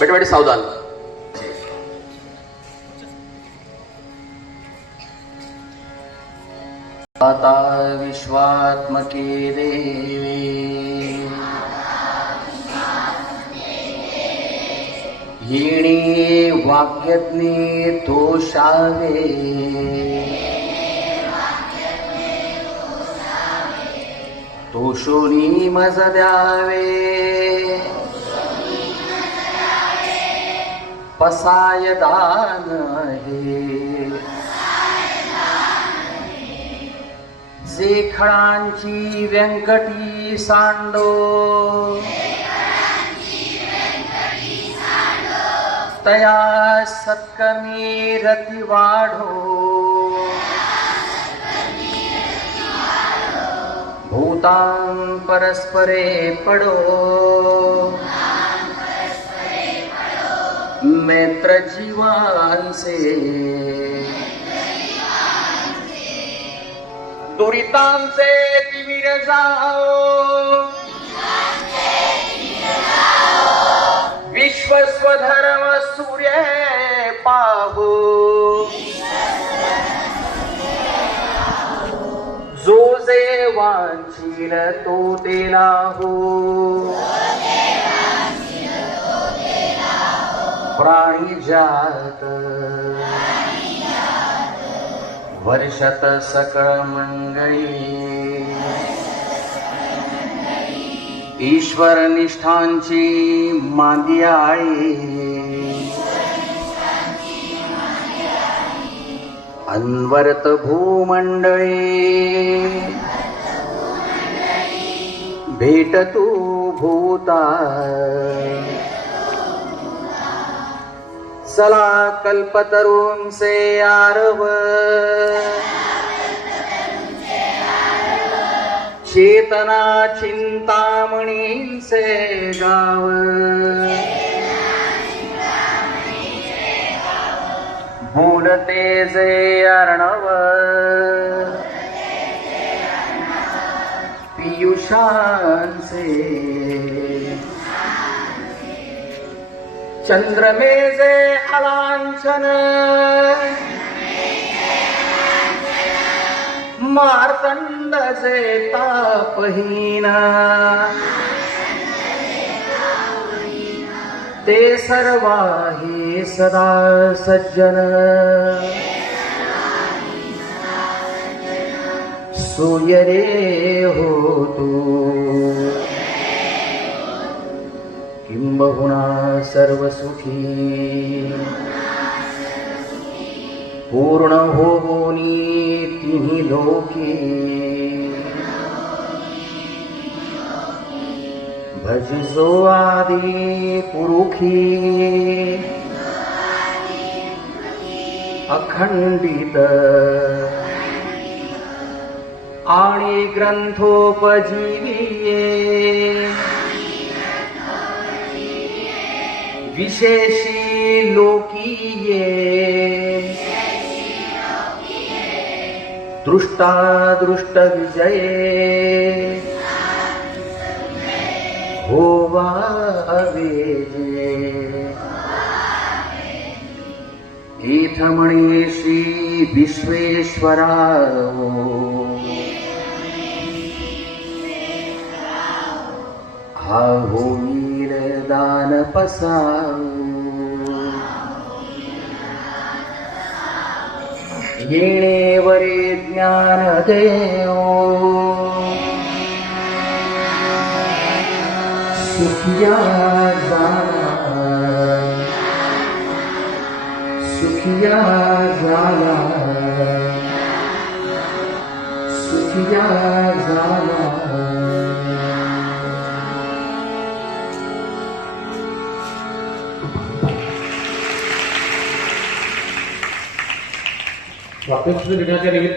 बेटे सावधान. आता विश्वात्मके देवे येणे वाक्यज्ञे तोषावे तोषोनी मज द्यावे पसाय दान हे जे खळांची व्यंकटी सांडो तया सत्कर्मी रती वाढो भूतां परस्परे पडो मैत्र जीवांचे दुरितांचे तिमिर जाओ विश्व स्वधर्म सूर्य पाहो जो जे वांछील तो तेला हो प्राणी जात वर्षत सकळ मंगळी ईश्वर निष्ठांची मांदी आळी अनवर्त भूमंडळी भेट तू भूता चला कल्पतरूंचे आरव चेतना चिंतामणींचे गाव बोलते जे अर्णव पियुषांचे चंद्रमेजे अलांछन मार्तंड जे तापहीन ते सर्वाही सदा सज्जन सूर्य रे हो तू किंबहुना सर्व सुखी पूर्ण होनी तिन्ही लोकी भजसो आदि पुरुखी अखंडित आणि ग्रंथोपजीविये विशेषी लोकीये दृष्टादृष्ट विजये होवावे तीर्थमणे श्री विश्वेश्वराव हा होईल दान पसाऊ येणेवरे ज्ञान देव सुखिया झाला सुखिया झाला सुखिया झाला स्वातंत्र्य दिनाच्या निमित्त